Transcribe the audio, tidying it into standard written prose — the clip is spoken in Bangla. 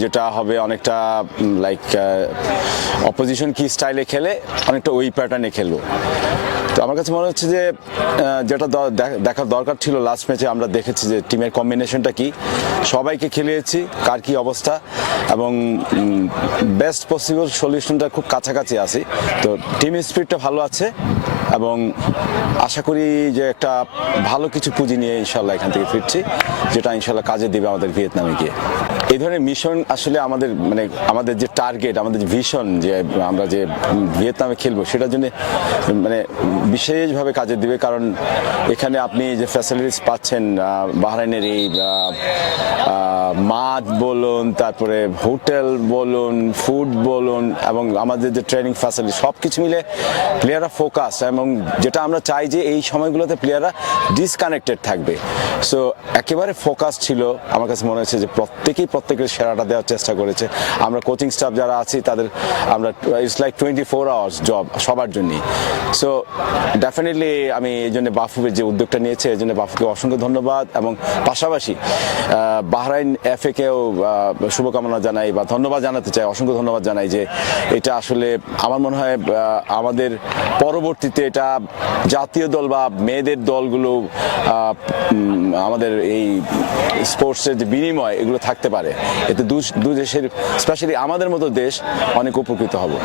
যেটা হবে অনেকটা লাইক অপোজিশন কি স্টাইলে খেলে অনেকটা ওই প্যাটার্নে খেলবো। তো আমার কাছে মনে হচ্ছে যে যেটা দেখার দরকার ছিল লাস্ট ম্যাচে, আমরা দেখেছি যে টিমের কম্বিনেশনটা কি, সবাইকে খেলিয়েছি কার কি অবস্থা, এবং বেস্ট পসিবল সলিউশনটা খুব কাছাকাছি আছি। তো টিম স্পিরিটটা ভালো আছে এবং আশা করি যে একটা ভালো কিছু পুঁজি নিয়ে ইনশাল্লাহ এখান থেকে ফিরছি, যেটা ইনশাল্লাহ কাজে দেবে আমাদের ভিয়েতনামে গিয়ে। এই ধরনের মিশন আসলে আমাদের যে টার্গেট, আমাদের যে ভিশন, যে আমরা যে ভিয়েতনামে খেলবো, সেটার জন্য বিশেষভাবে কাজে দিবে। কারণ এখানে আপনি যে ফ্যাসিলিটিস পাচ্ছেন, বাহরাইনের এই মাঠ বলুন, তারপরে হোটেল বলুন, ফুড বলুন, এবং আমাদের যে ট্রেনিং ফ্যাসিলিটি, সব কিছু মিলে প্লেয়াররা ফোকাস, এবং যেটা আমরা চাই যে এই সময়গুলোতে প্লেয়াররা ডিসকানেক্টেড থাকবে। সো একেবারে ফোকাস ছিল। আমার কাছে মনে হচ্ছে যে প্রত্যেকের সেরাটা দেওয়ার চেষ্টা করেছে। আমরা কোচিং স্টাফ যারা আছি তাদের আমরা ইটস লাইক 24 আওয়ার্স জব সবার জন্যই। সো ডেফিনেটলি আমি এই জন্য বাফুবের যে উদ্যোগটা নিয়েছে, এই জন্য বাফুকে অসংখ্য ধন্যবাদ, এবং পাশাপাশি বাহরাইন এফএকেও শুভকামনা জানাই বা ধন্যবাদ জানাতে চাই, অসংখ্য ধন্যবাদ জানাই যে এটা আসলে আমার মনে হয় আমাদের পরবর্তীতে এটা জাতীয় দল বা মেয়েদের দলগুলো আমাদের এই স্পোর্টসের যে বিনিময় এগুলো থাকতে পারে, এতে দু দেশের স্পেশালি আমাদের মতো দেশ অনেক উপকৃত হবে।